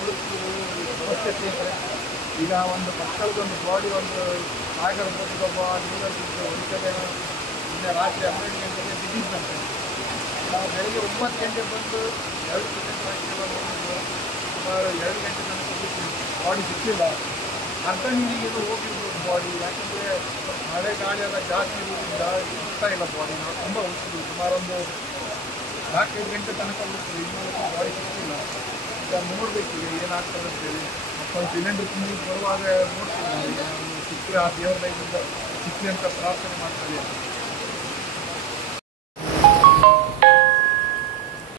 ಹುಡುಕಿ ಅವಶ್ಯಕತೆ ಇದೆ. ಈಗ ಒಂದು ಮಕ್ಕಳದೊಂದು ಬಾಡಿ ಒಂದು ಸಾಗರ ಬೋಟಿಗೊಬ್ಬ ನೀರಲ್ಲಿ ಹುಡುಕದೇನೋ ನಿನ್ನೆ ರಾತ್ರಿ 12 ಗಂಟೆಗೆ ಬಿದ್ದಿದ್ದಂತೆ. ನಾವು ಬೆಳಗ್ಗೆ 9 ಗಂಟೆಗೆ ಬಂದು 2 ಸೆಕೆಂಡ್ ಹಾಕಿದ್ದು ಸುಮಾರು 2 ಗಂಟೆ ತನಕ ಹುಡುಕ್ತೀವಿ, ಬಾಡಿ ಸಿಕ್ಕಿಲ್ಲ. ಅರ್ಧ ನೀರಿಗೆ ಹೋಗಿರ್ಬೋದು ಬಾಡಿ, ಯಾಕಂದರೆ ಮಳೆ ಗಾಳಿ ಎಲ್ಲ ಜಾಸ್ತಿ ಇರೋದ್ರಿಂದ ಸಿಗ್ತಾ ಇಲ್ಲ ಬಾಡಿ. ನಾವು ತುಂಬ ಹುಡುಕ್ತೀವಿ, ಸುಮಾರು ಒಂದು 4-5 ಗಂಟೆ ತನಕ ಹುಡುಕ್ತೀವಿ, ಇನ್ನೂ ಬಾಡಿ ಸಿಕ್ಕಿಲ್ಲ. ಈಗ ನೋಡಬೇಕು ಈಗ ಏನಾಗ್ತದೆ ಅಂತೇಳಿ. ಮತ್ತೊಂದು ಸಿಲಿಂಡರ್ ತುಂಬ ಬರುವಾಗ ನೋಡ್ತೀವಿ ನಾವು, ಸಿಕ್ಕರೆ ಆ ದೇವರ ದಯದಿಂದ ಸಿಕ್ಕಿ ಅಂತ ಪ್ರಾರ್ಥನೆ ಮಾಡ್ತಾರೆ.